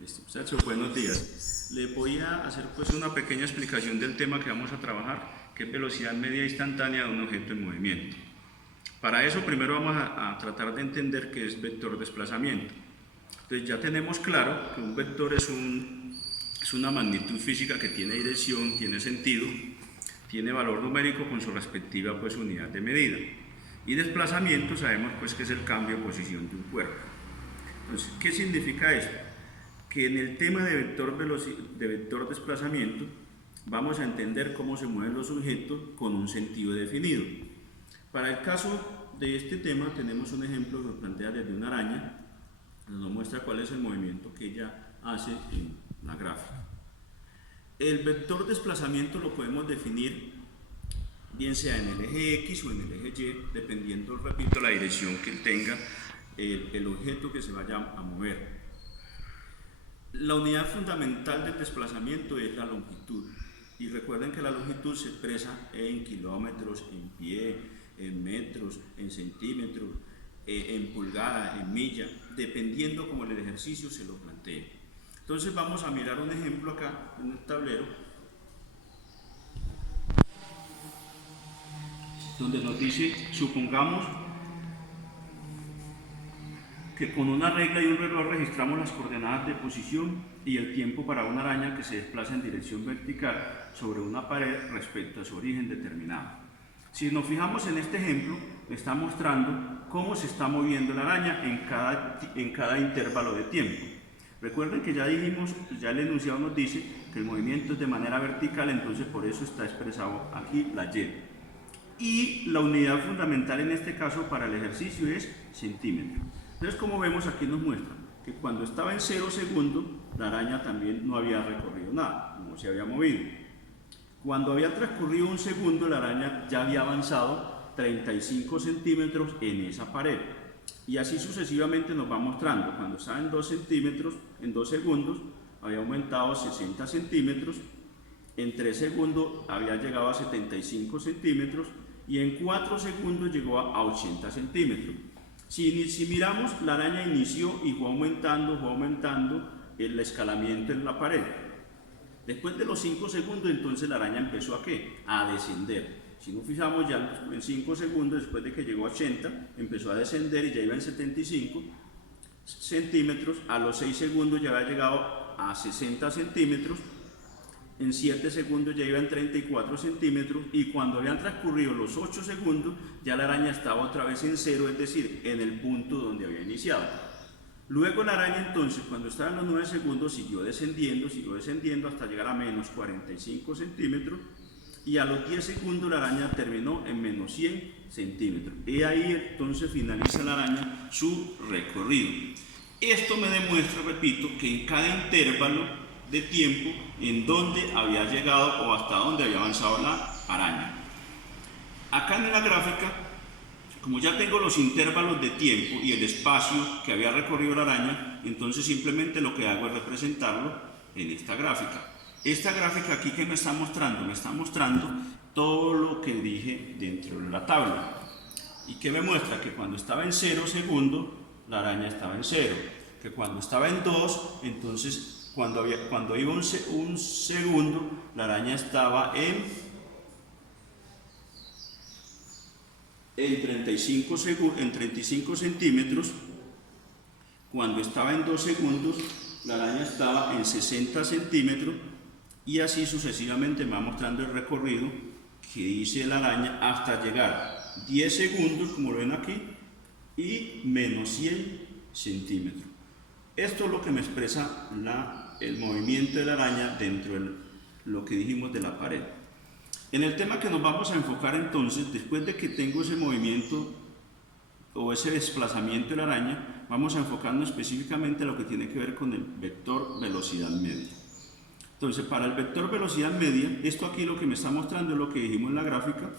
Listo, muchachos, buenos días. Les voy a hacer pues una pequeña explicación del tema que vamos a trabajar, que es velocidad media instantánea de un objeto en movimiento. Para eso primero vamos a tratar de entender qué es vector desplazamiento. Entonces ya tenemos claro que un vector es una magnitud física que tiene dirección, tiene sentido, tiene valor numérico con su respectiva pues unidad de medida. Y desplazamiento sabemos pues que es el cambio de posición de un cuerpo. Entonces, ¿qué significa esto? Que en el tema de vector desplazamiento vamos a entender cómo se mueven los objetos con un sentido definido. Para el caso de este tema tenemos un ejemplo que nos plantea desde una araña, nos muestra cuál es el movimiento que ella hace en la gráfica. El vector desplazamiento lo podemos definir bien sea en el eje X o en el eje Y, dependiendo, repito, la dirección que tenga el objeto que se vaya a mover. La unidad fundamental del desplazamiento es la longitud. Y recuerden que la longitud se expresa en kilómetros, en pie, en metros, en centímetros, en pulgada, en milla, dependiendo como el ejercicio se lo plantee. Entonces vamos a mirar un ejemplo acá en el tablero, donde nos dice, supongamos que con una regla y un reloj registramos las coordenadas de posición y el tiempo para una araña que se desplaza en dirección vertical sobre una pared respecto a su origen determinado. Si nos fijamos en este ejemplo, me está mostrando cómo se está moviendo la araña en cada intervalo de tiempo. Recuerden que ya dijimos, ya el enunciado nos dice que el movimiento es de manera vertical, entonces por eso está expresado aquí la Y. Y la unidad fundamental en este caso para el ejercicio es centímetro. Entonces, como vemos aquí nos muestra que cuando estaba en 0 segundos, la araña también no había recorrido nada, no se había movido. Cuando había transcurrido un segundo, la araña ya había avanzado 35 centímetros en esa pared. Y así sucesivamente nos va mostrando, cuando estaba en 2 centímetros, en 2 segundos, había aumentado 60 centímetros, en 3 segundos había llegado a 75 centímetros y en 4 segundos llegó a 80 centímetros. Si miramos, la araña inició y fue aumentando el escalamiento en la pared. Después de los 5 segundos, entonces la araña empezó ¿a qué? A descender. Si nos fijamos, ya en 5 segundos, después de que llegó a 80, empezó a descender y ya iba en 75 centímetros. A los 6 segundos ya había llegado a 60 centímetros. En 7 segundos ya iba en 34 centímetros y cuando habían transcurrido los 8 segundos ya la araña estaba otra vez en 0, es decir, en el punto donde había iniciado. Luego la araña entonces, cuando estaba en los 9 segundos, siguió descendiendo hasta llegar a menos 45 centímetros y a los 10 segundos la araña terminó en menos 100 centímetros. Y ahí entonces finaliza la araña su recorrido. Esto me demuestra, repito, que en cada intervalo de tiempo en donde había llegado o hasta donde había avanzado la araña. Acá en la gráfica, como ya tengo los intervalos de tiempo y el espacio que había recorrido la araña, entonces simplemente lo que hago es representarlo en esta gráfica. Esta gráfica aquí que me está mostrando todo lo que dije dentro de la tabla. ¿Y qué me muestra? Que cuando estaba en 0 segundos, la araña estaba en 0. Que cuando estaba en 2, entonces cuando iba un segundo, la araña estaba en 35 centímetros. Cuando estaba en 2 segundos, la araña estaba en 60 centímetros. Y así sucesivamente me va mostrando el recorrido que hice la araña hasta llegar 10 segundos, como lo ven aquí, y menos 100 centímetros. Esto es lo que me expresa el movimiento de la araña dentro de lo que dijimos de la pared. En el tema que nos vamos a enfocar entonces, después de que tengo ese movimiento o ese desplazamiento de la araña, vamos a enfocarnos específicamente en lo que tiene que ver con el vector velocidad media. Entonces, para el vector velocidad media, esto aquí lo que me está mostrando es lo que dijimos en la gráfica,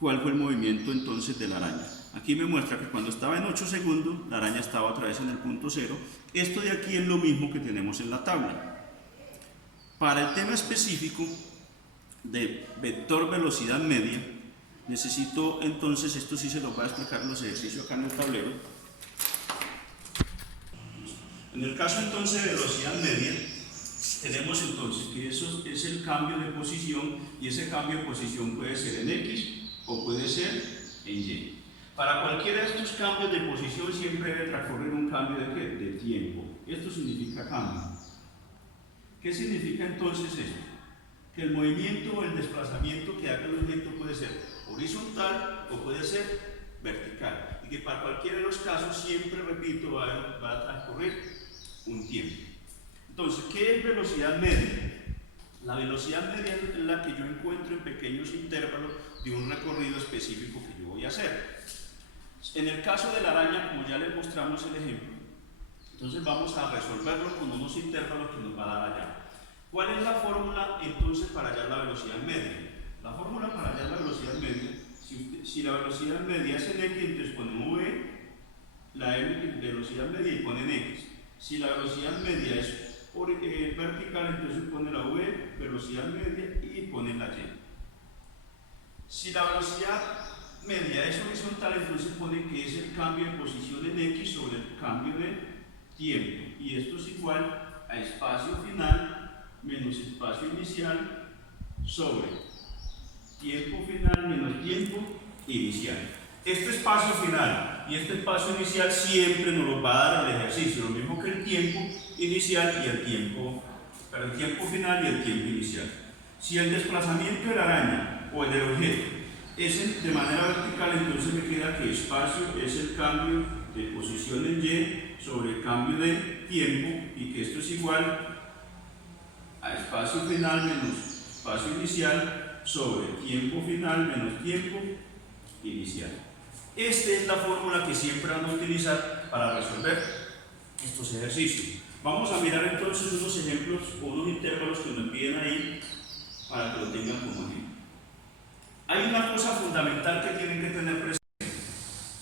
cuál fue el movimiento entonces de la araña. Aquí me muestra que cuando estaba en 8 segundos, la araña estaba otra vez en el punto 0. Esto de aquí es lo mismo que tenemos en la tabla. Para el tema específico de vector velocidad media, necesito entonces, esto sí se lo voy a explicar en los ejercicios acá en el tablero. En el caso entonces de velocidad media, tenemos entonces que eso es el cambio de posición, y ese cambio de posición puede ser en X o puede ser en Y. Para cualquiera de estos cambios de posición siempre debe transcurrir un cambio de ¿qué? De tiempo. Esto significa cambio. ¿Qué significa entonces esto? Que el movimiento o el desplazamiento que haga el objeto puede ser horizontal o puede ser vertical, y que para cualquiera de los casos siempre, repito, va a transcurrir un tiempo. Entonces, ¿qué es velocidad media? La velocidad media es la que yo encuentro en pequeños intervalos de un recorrido específico que yo voy a hacer. En el caso de la araña, como ya les mostramos el ejemplo, entonces vamos a resolverlo con unos intervalos que nos va a dar allá. ¿Cuál es la fórmula entonces para hallar la velocidad media? La fórmula para hallar la velocidad media, si la velocidad media es en X, entonces ponen V, la M velocidad media y ponen X. Si la velocidad media es vertical, entonces ponen la V, velocidad media y ponen la Y. Si la velocidad media es horizontal, entonces ponen que es el cambio de posición en X sobre el cambio de tiempo. Y esto es igual a espacio final menos espacio inicial sobre tiempo final menos tiempo inicial. Este espacio final y este espacio inicial siempre nos lo va a dar el ejercicio, lo mismo que el tiempo inicial y el tiempo final y el tiempo inicial. Si el desplazamiento de la araña o el del objeto es de manera vertical, entonces me queda que espacio es el cambio de posición en Y sobre el cambio de tiempo, y que esto es igual a espacio final menos espacio inicial sobre tiempo final menos tiempo inicial. Esta es la fórmula que siempre van a utilizar para resolver estos ejercicios. Vamos a mirar entonces unos ejemplos o unos intervalos que nos piden ahí para que lo tengan como ejemplo. Hay una cosa fundamental que tienen que tener presente.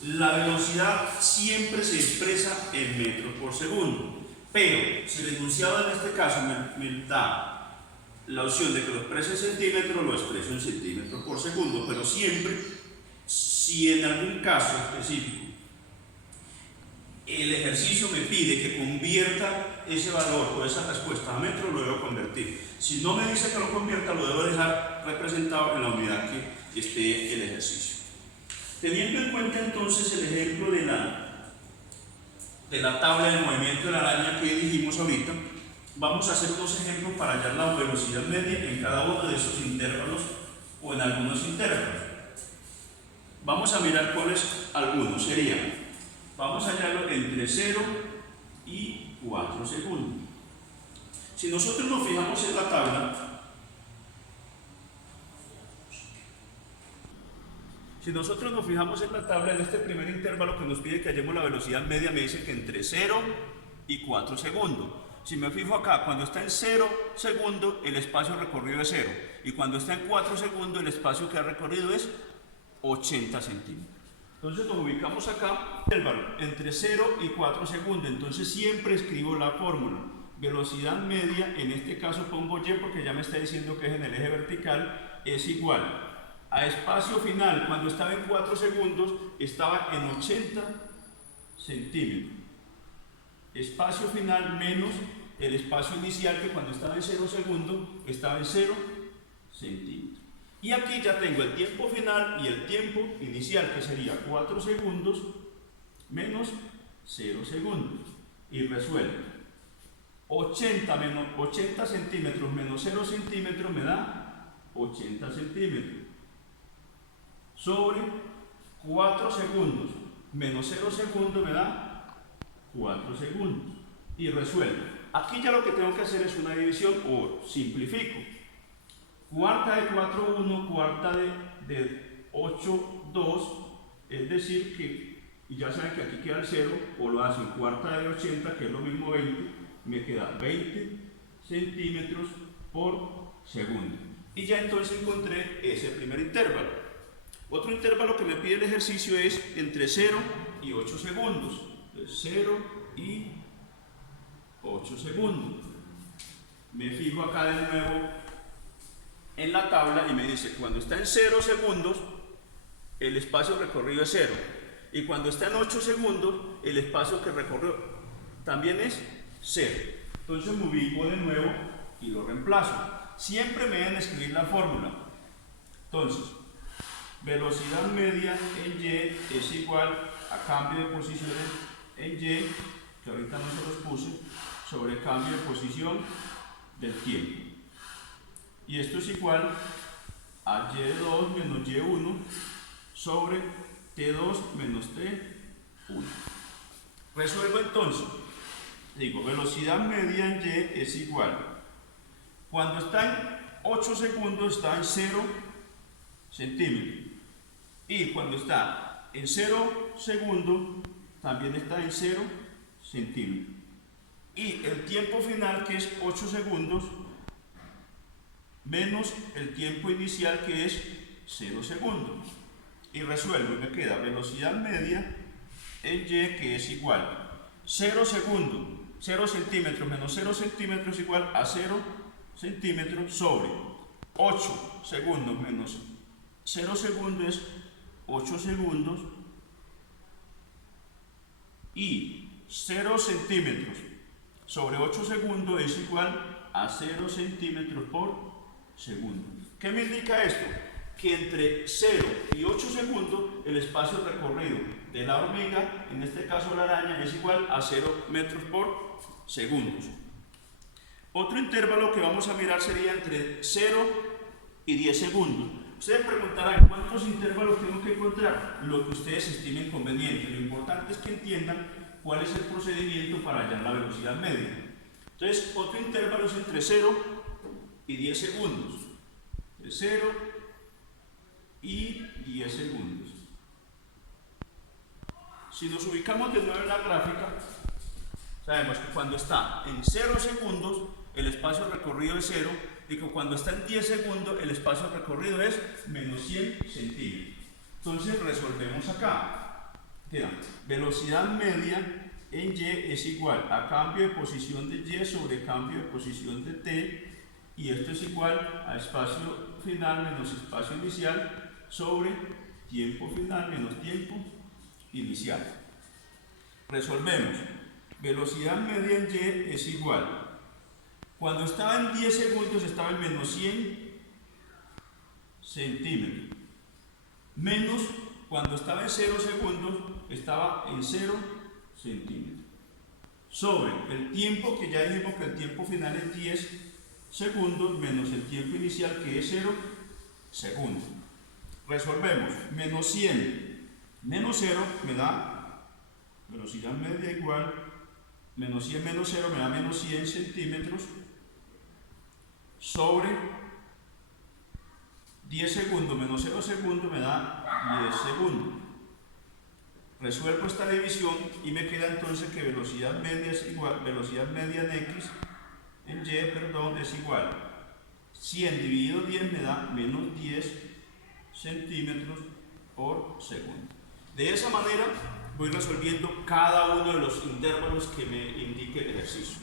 La velocidad siempre se expresa en metros por segundo, pero si el enunciado en este caso me da la opción de que lo exprese en centímetros, lo expreso en centímetros por segundo, pero siempre, si en algún caso específico el ejercicio me pide que convierta ese valor o esa respuesta a metros, lo debo convertir. Si no me dice que lo convierta, lo debo dejar representado en la unidad que esté el ejercicio. Teniendo en cuenta entonces el ejemplo de la tabla de movimiento de la araña que dijimos ahorita, vamos a hacer unos ejemplos para hallar la velocidad media en cada uno de esos intervalos o en algunos intervalos. Vamos a mirar cuáles algunos serían. Vamos a hallarlo entre 0 y 4 segundos. Si nosotros nos fijamos en la tabla, en este primer intervalo que nos pide que hallemos la velocidad media, me dice que entre 0 y 4 segundos. Si me fijo acá, cuando está en 0 segundos, el espacio recorrido es 0. Y cuando está en 4 segundos, el espacio que ha recorrido es 80 centímetros. Entonces nos ubicamos acá, entre 0 y 4 segundos. Entonces siempre escribo la fórmula. Velocidad media, en este caso pongo Y porque ya me está diciendo que es en el eje vertical, es igual a espacio final. Cuando estaba en 4 segundos, estaba en 80 centímetros. Espacio final menos el espacio inicial, que cuando estaba en 0 segundos, estaba en 0 centímetros. Y aquí ya tengo el tiempo final y el tiempo inicial, que sería 4 segundos menos 0 segundos. Y resuelvo. 80 centímetros menos 0 centímetros me da 80 centímetros. Sobre 4 segundos menos 0 segundos me da 4 segundos. Y resuelvo. Aquí ya lo que tengo que hacer es una división o simplifico. Cuarta de 4, 1, cuarta de 8, 2, es decir que, y ya saben que aquí queda el 0, o lo hacen cuarta de 80, que es lo mismo 20, me queda 20 centímetros por segundo. Y ya entonces encontré ese primer intervalo. Otro intervalo que me pide el ejercicio es entre 0 y 8 segundos. 0 y 8 segundos. Me fijo acá de nuevo en la tabla y me dice, cuando está en 0 segundos, el espacio recorrido es 0. Y cuando está en 8 segundos, el espacio que recorrió también es 0. Entonces me ubico de nuevo y lo reemplazo. Siempre me deben escribir la fórmula. Entonces, velocidad media en Y es igual a cambio de posiciones en Y, que ahorita no se los puse, sobre cambio de posición del tiempo. Y esto es igual a Y2 menos Y1 sobre T2 menos T1. Resuelvo entonces. Digo, velocidad media en Y es igual. Cuando está en 8 segundos está en 0 centímetros. Y cuando está en 0 segundos también está en 0 centímetros. Y el tiempo final, que es 8 segundos, menos el tiempo inicial, que es 0 segundos. Y resuelvo, me queda velocidad media en Y, que es igual 0 segundos, 0 centímetros menos 0 centímetros igual a 0 centímetros sobre 8 segundos menos 0 segundos es 8 segundos, y 0 centímetros sobre 8 segundos es igual a 0 centímetros por segundo. ¿Qué me indica esto? Que entre 0 y 8 segundos el espacio recorrido de la hormiga, en este caso la araña, es igual a 0 metros por segundos. Otro intervalo que vamos a mirar sería entre 0 y 10 segundos. Ustedes preguntarán, ¿cuántos intervalos tengo que encontrar? Lo que ustedes estimen conveniente. Lo importante es que entiendan cuál es el procedimiento para hallar la velocidad media. Entonces, otro intervalo es entre 0 y 10 segundos. De 0 y 10 segundos. Si nos ubicamos de nuevo en la gráfica, sabemos que cuando está en 0 segundos, el espacio recorrido es 0, y que cuando está en 10 segundos, el espacio recorrido es menos 100 centímetros. Entonces, resolvemos acá. Queda velocidad media en Y es igual a cambio de posición de Y sobre cambio de posición de T, y esto es igual a espacio final menos espacio inicial sobre tiempo final menos tiempo inicial. Resolvemos. Velocidad media en Y es igual. Cuando estaba en 10 segundos estaba en menos 100 centímetros. Menos cuando estaba en 0 segundos estaba en 0 centímetros. Sobre el tiempo, que ya dijimos que el tiempo final es 10 segundos, menos el tiempo inicial, que es 0 segundos. Resolvemos. Menos 100 menos 0 me da velocidad media igual, menos 100 menos 0 me da menos 100 centímetros sobre 10 segundos menos 0 segundos me da 10 segundos. Resuelvo esta división y me queda entonces que velocidad media es igual, velocidad media en X, en Y, perdón, es igual 100 dividido 10 me da menos 10 centímetros por segundo. De esa manera voy resolviendo cada uno de los intervalos que me indique el ejercicio.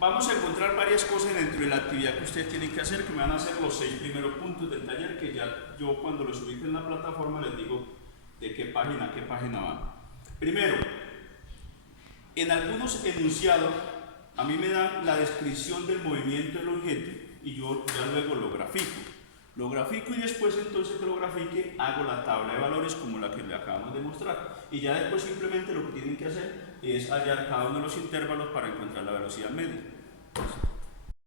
Vamos a encontrar varias cosas dentro de la actividad que ustedes tienen que hacer, que me van a hacer los 6 primeros puntos del taller, que ya yo cuando los ubique en la plataforma les digo de qué página a qué página van. Primero, en algunos enunciados a mí me dan la descripción del movimiento del objeto y yo ya luego lo grafico. Lo grafico y después, entonces que lo grafique, hago la tabla de valores como la que le acabamos de mostrar. Y ya después simplemente lo que tienen que hacer es hallar cada uno de los intervalos para encontrar la velocidad media.